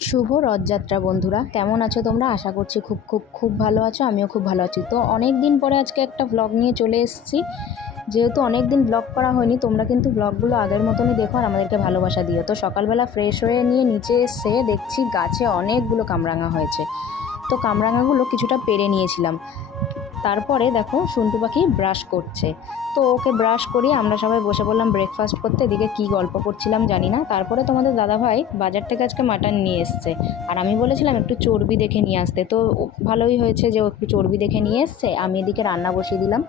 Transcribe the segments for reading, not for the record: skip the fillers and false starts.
শুভ রথযাত্রা বন্ধুরা, কেমন আছো তোমরা? আশা করছি খুব খুব খুব ভালো আছো। আমিও খুব ভালো আছি। তো অনেক দিন পরে আজকে একটা ব্লগ নিয়ে চলে এসেছি। যেহেতু অনেক দিন ব্লগ করা হয়নি, তোমরা কিন্তু ব্লগগুলো আগের মতনই দেখো আর আমাদেরকে ভালোবাসা দিও। তো সকালবেলা ফ্রেশ হয়ে নিয়ে নিচে এসে দেখছি গাছে অনেকগুলো কামরাঙা হয়েছে। তো কামরাঙাগুলো কিছুটা পেড়ে নিয়েছিলাম। তারপরে দেখো সন্টু পাখি ব্রাশ করছে। তো ওকে ব্রাশ করিয়ে আমরা সবাই বসে পড়লাম ব্রেকফাস্ট করতে। এদিকে কী গল্প করছিলাম জানি না। তারপরে তোমাদের দাদাভাই বাজার থেকে আজকে মাটন নিয়ে এসছে, আর আমি বলেছিলাম একটু চর্বি দেখে নিয়ে আসতে। তো ভালোই হয়েছে যে ও একটু চর্বি দেখে নিয়ে এসছে। আমি এদিকে রান্না বসিয়ে দিলাম।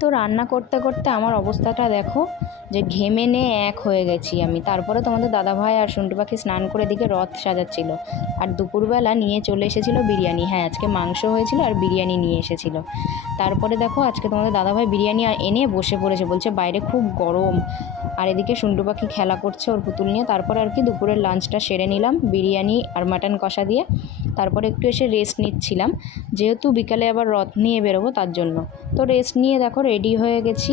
তো রান্না করতে করতে আমার অবস্থাটা দেখো, যে ঘেমে নিয়ে এক হয়ে গেছি আমি। তারপরে তোমাদের দাদাভাই আর সন্টু পাখি স্নান করে এদিকে রথ সাজাচ্ছিল। আর দুপুরবেলা নিয়ে চলে এসেছিলো বিরিয়ানি। হ্যাঁ, আজকে মাংস হয়েছিল আর বিরিয়ানি নিয়ে এসেছিলো। তারপরে দেখো আজকে তোমাদের দাদাভাই বিরিয়ানি এনে বসে পড়েছে, বলছে বাইরে খুব গরম। আর এদিকে সন্টু পাখি খেলা করছে ওর পুতুল নিয়ে। তারপরে আর কি দুপুরের লাঞ্চটা সেরে নিলাম বিরিয়ানি আর মাটন কষা দিয়ে। তারপরে একটু এসে রেস্ট নিচ্ছিলাম, যেহেতু বিকালে আবার রথ নিয়ে বেরোবো তার জন্য। তো রেস্ট নিয়ে দেখো রেডি হয়ে গেছি।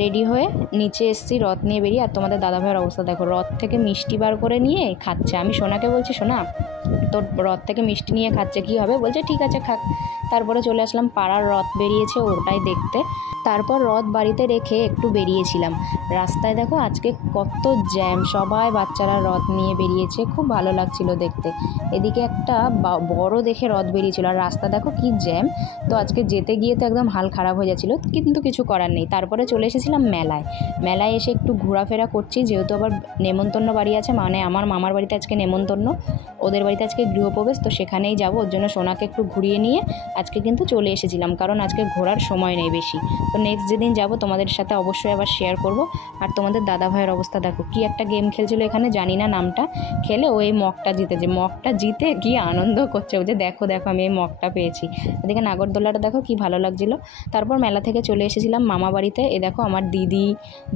রেডি হয়ে নিচে এসেছি রথ নিয়ে বেরিয়ে। আর তোমাদের দাদাভাইয়ের অবস্থা দেখো, রথ থেকে মিষ্টি বার করে নিয়ে খাচ্ছে। আমি সোনাকে বলছি, সোনা তোর রথ থেকে মিষ্টি নিয়ে খাচ্ছে, কী হবে? বলছে ঠিক আছে খাক। তারপরে চলে আসলাম পাড়ার রথ বেরিয়েছে ওটাই দেখতে। তারপর রথ বাড়িতে রেখে একটু বেরিয়েছিলাম। রাস্তায় দেখো আজকে কত জ্যাম, সবাই বাচ্চারা রথ নিয়ে বেরিয়েছে, খুব ভালো লাগছিল দেখতে। এদিকে একটা বড় দেখে রথ বেরিয়েছিল, আর রাস্তা দেখো কি জ্যাম। তো আজকে যেতে গিয়ে তো একদম হাল খারাপ হয়ে যাচ্ছিলো, কিন্তু কিছু করার নেই। তারপরে চলে এসেছিলাম মেলায়। মেলায় এসে একটু ঘোরাফেরা করছি, যেহেতু আবার নেমন্তন্ন বাড়ি আছে, মানে আমার মামার বাড়িতে আজকে নেমন্তন্ন, ওদের বাড়িতে আজকে গৃহপ্রবেশ। তো সেখানেই যাবো, ওর জন্য সোনাকে একটু ঘুরিয়ে নিয়ে আজকে কিন্তু চলে এসেছিলাম, কারণ আজকে ঘোরার সময় নেই বেশি। তো নেক্সট যেদিন যাব তোমাদের সাথে অবশ্যই আবার শেয়ার করব। আর তোমাদের দাদা ভাইয়ের অবস্থা দেখো, কি একটা গেম খেলছিল এখানে, জানি না নামটা। খেলে ও এই মগটা জিতেছে, মগটা জিতে কি আনন্দ করছে ও, যে দেখো দেখো আমি এই মগটা পেয়েছি। এদিকে নাগরদোলাটা দেখো কি ভালো লাগছিলো। তারপর মেলা থেকে চলে এসেছিলাম মামা বাড়িতে। এ দেখো আমার দিদি,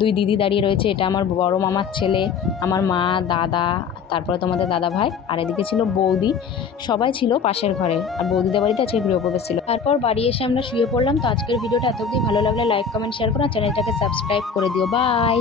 দুই দিদি দাঁড়িয়ে রয়েছে। এটা আমার বড় মামার ছেলে, আমার মা, দাদা, তারপরে তোমাদের দাদা ভাই, আর এদিকে ছিল বৌদি। সবাই ছিল পাশের ঘরে। আর বৌদিদের বাড়িতে আজকে গৃহপ্রবেশ ছিল। তারপর বাড়ি এসে আমরা শুয়ে পড়লাম। তো আজকের ভিডিওটা এত অবধি, ভালো লাগলে লাইক কমেন্ট শেয়ার করো, আর চ্যানেলটাকে সাবস্ক্রাইব করে দিও। বাই।